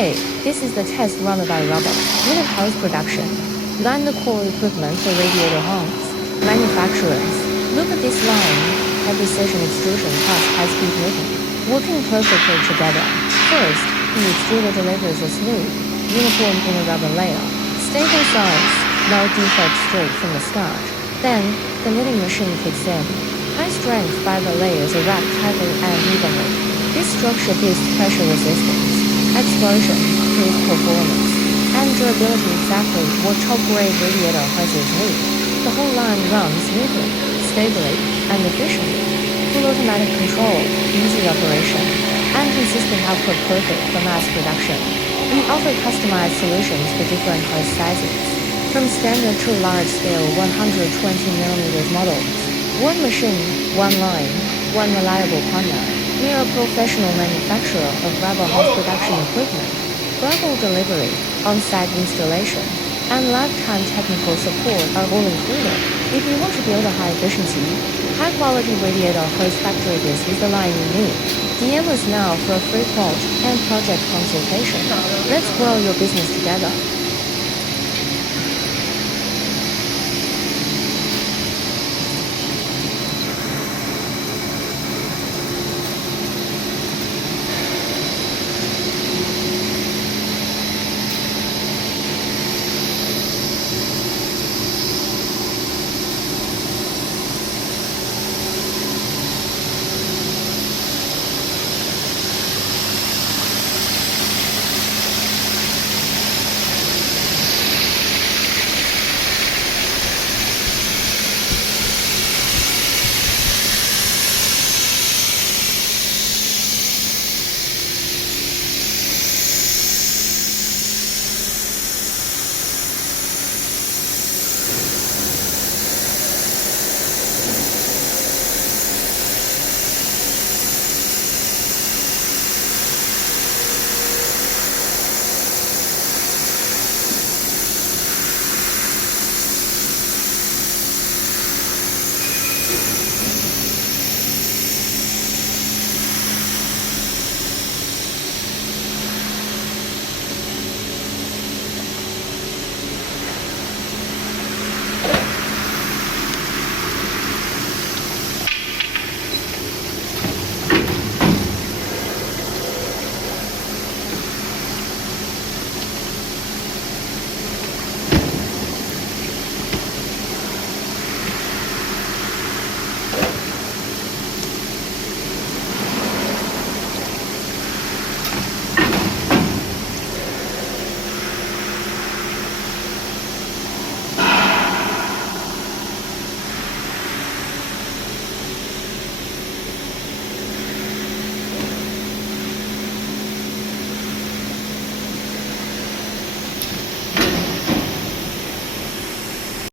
Hey, this is the test run by Rubber. Unit hose production. Line the core equipment for radiator homes. Manufacturers. Look at this line. Heavy session extrusion plus high-speed movement. Working perfectly together. First, the extruder delivers a smooth, uniform inner rubber layer. Stable size. No defects straight from the start. Then, the knitting machine kicks in. High-strength fiber layers are wrapped tightly and evenly. This structure boosts pressure resistance, explosion, proof performance, and durability exactly what top-grade radiator hoses need. The whole line runs smoothly, stably, and efficiently. Full automatic control, easy operation, and consistent output perfect for mass production. We offer customized solutions for different hose sizes, from standard to large-scale 120mm models. One machine, one line, one reliable partner. We are a professional manufacturer of rubber hose production equipment. Global delivery, on-site installation, and lifetime technical support are all included. If you want to build a high-efficiency, high-quality radiator hose factory, this is the line you need. DM us now for a free quote and project consultation. Let's grow your business together.